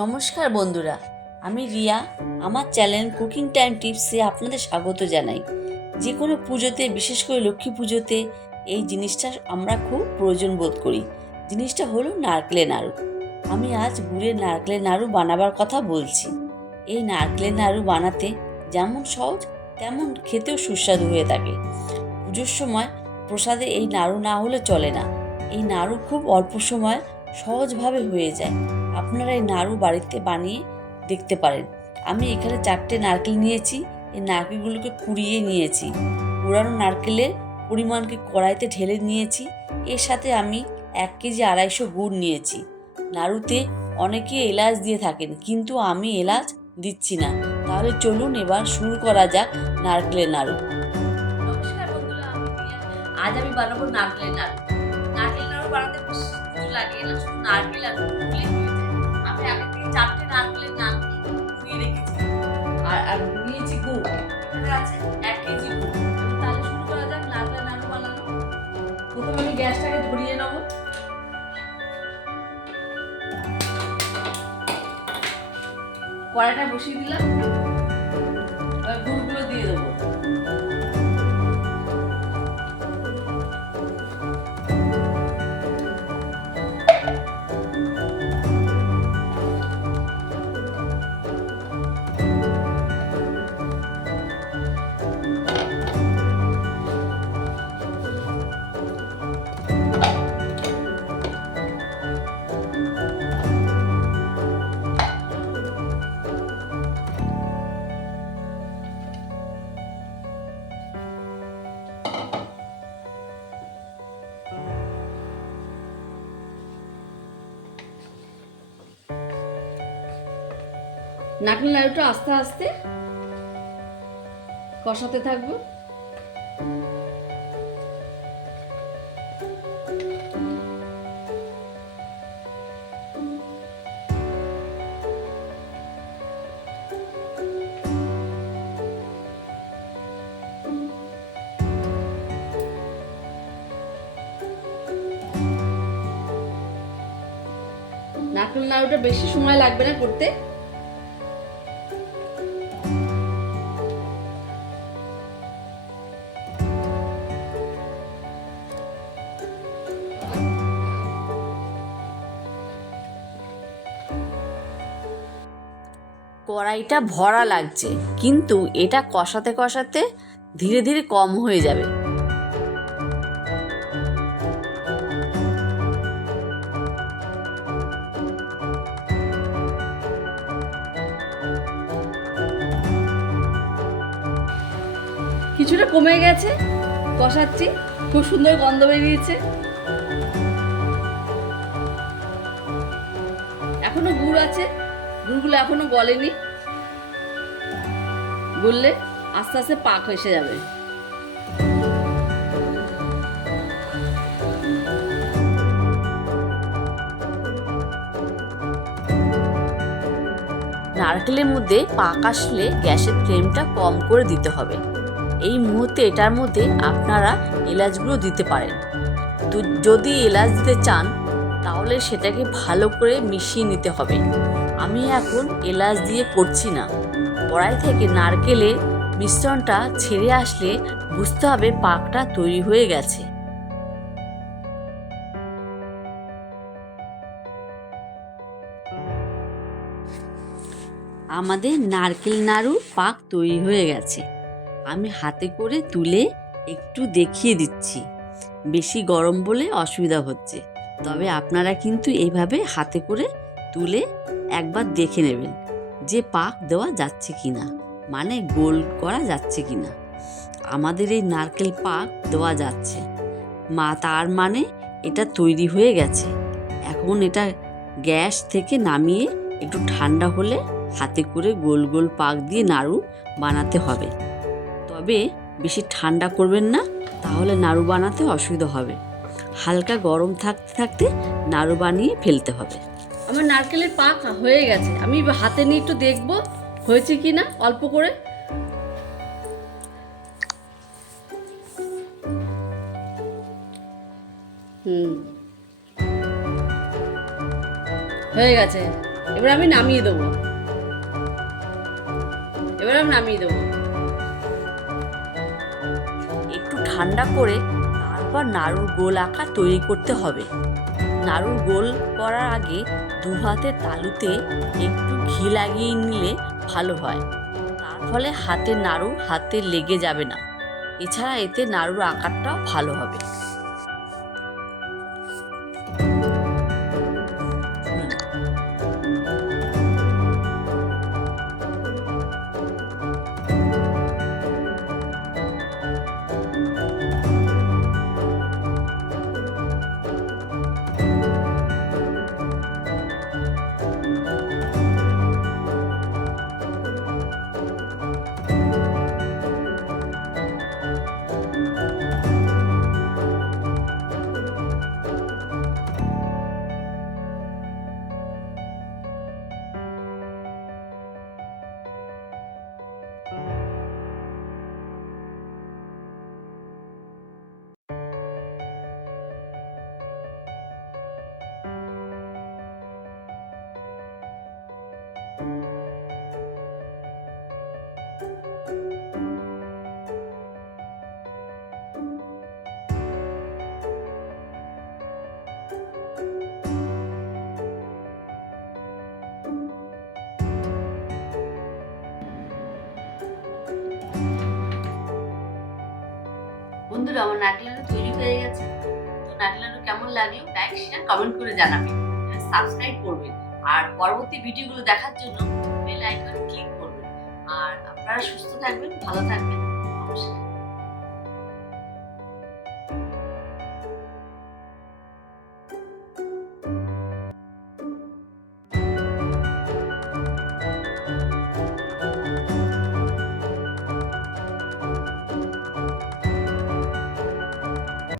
নমস্কার বন্ধুরা, আমি রিয়া। আমার চ্যানেল কুকিং টাইম টিপসে আপনাদের স্বাগত জানাই। যে কোনো পুজোতে, বিশেষ করে লক্ষ্মী পুজোতে এই জিনিসটা আমরা খুব প্রয়োজন বোধ করি। জিনিসটা হলো নারকেলের নাড়ু। আমি আজ গুড়ের নারকেলের নাড়ু বানাবার কথা বলছি। এই নারকেলের নাড়ু বানাতে যেমন সহজ, তেমন খেতেও সুস্বাদু হয়ে থাকে। পুজোর সময় প্রসাদে এই নাড়ু না হলে চলে না। এই নাড়ু খুব অল্প সময় সহজভাবে হয়ে যায়। আপনারা এই নাড়ু বাড়িতে বানিয়ে দেখতে পারেন। আমি এখানে 4টে নারকেল নিয়েছি। এই নারকেলগুলোকে কুড়িয়ে নিয়েছি। কুড়ানো নারকেলের পরিমাণকে কড়াইতে ঢেলে নিয়েছি। এর সাথে আমি 1 কেজি 250 গুড় নিয়েছি। নাড়ুতে অনেকে এলাচ দিয়ে থাকেন, কিন্তু আমি এলাচ দিচ্ছি না। তাহলে চলুন এবার শুরু করা যাক নারকেলের নাড়ু। নমস্কার বন্ধুরা, আজ আমি বানাবো নারকেলের নাড়ু। নারকেল নাড়ু বানাতে বেশ কিছু লাগে না, শুধু নারকেল আর গুড় হয়ে যায়। আমি আগে থেকে 4টে নারকেলের নাড়ু কুড়িয়ে রেখেছি। আর নিয়েছি গুড়, এখানে আছে 1 কেজি গুড়। তাহলে শুরু করা যাক নারকেলের নাড়ু বানানো। প্রথমে আমি গ্যাসটাকে ধরিয়ে নেব। কড়াইটা বসিয়ে দিলাম। এবার গুড়গুলো দিয়ে দেবো। নারকেল নাড়ুটা আস্তে আস্তে কষাতে থাকবো। নারকেল নাড়ুটা বেশি সময় লাগবে না করতে। কড়াইটা ভরা লাগছে, কিন্তু এটা কষাতে কষাতে ধীরে ধীরে কম হয়ে যাবে। কিছুটা কমে গেছে, কষাচ্ছি, খুব সুন্দর গন্ধ বেরিয়েছে। এখনো গুড় আছে, গুড়গুলো এখনো গলেনি। গললে আস্তে আস্তে পাক এসে যাবে। নারকেলের মধ্যে পাক আসলে গ্যাসের ফ্লেমটা কম করে দিতে হবে। এই মুহূর্তে এটার মধ্যে আপনারা এলাচগুলো দিতে পারেন। তো যদি এলাচ দিতে চান তাহলে সেটাকে ভালো করে মিশিয়ে নিতে হবে। আমি এখন এলাচ দিয়ে করছি না। কড়াই থেকে নারকেলের মিশ্রণটা ছেড়ে আসলে বুঝতে হবে পাকটা তৈরি হয়ে গেছে। আমাদের নারকেল নাড়ু পাক তৈরি হয়ে গেছে। আমি হাতে করে তুলে একটু দেখিয়ে দিচ্ছি। বেশি গরম বলে অসুবিধা হচ্ছে, তবে আপনারা কিন্তু এইভাবে হাতে করে তুলে একবার দেখে নেবেন যে পাক দেওয়া যাচ্ছে কিনা, মানে গোল করা যাচ্ছে কিনা। আমাদের এই নারকেল পাক দেওয়া যাচ্ছে, তার মানে এটা তৈরি হয়ে গেছে। এখন এটা গ্যাস থেকে নামিয়ে একটু ঠান্ডা হলে হাতে করে গোল গোল পাক দিয়ে নাড়ু বানাতে হবে। তবে বেশি ঠান্ডা করবেন না, তাহলে নাড়ু বানাতে অসুবিধা হবে। হালকা গরম থাকতে থাকতে নাড়ু বানিয়ে ফেলতে হবে। আমার নারকেলের পাক হয়ে গেছে। আমি হাতে নিয়ে একটু দেখবো হয়েছে কি না, অল্প করে। হয়ে গেছে। এবার আমি নামিয়ে দেবো। একটু ঠান্ডা করে তারপর নাড়ুর গোল আকার তৈরি করতে হবে। নাড়ুর গোল করার আগে দু হাতের তালুতে একটু ঘি লাগিয়ে নিলে ভালো হয়। তার ফলে নাড়ু হাতে লেগে যাবে না। এছাড়া এতে নাড়ুর আকারটাও ভালো হবে। বন্ধুরা, আমার নারকেল নাড়ু তৈরি হয়ে গেছে। তো নারকেল নাড়ু কেমন লাগলো লাইক শেয়ার কমেন্ট করে জানাবেন, সাবস্ক্রাইব করবেন আর পরবর্তী ভিডিওগুলো দেখার জন্য বেল আইকন ক্লিক করবেন। আর আপনারা সুস্থ থাকবেন, ভালো থাকবেন। নমস্কার।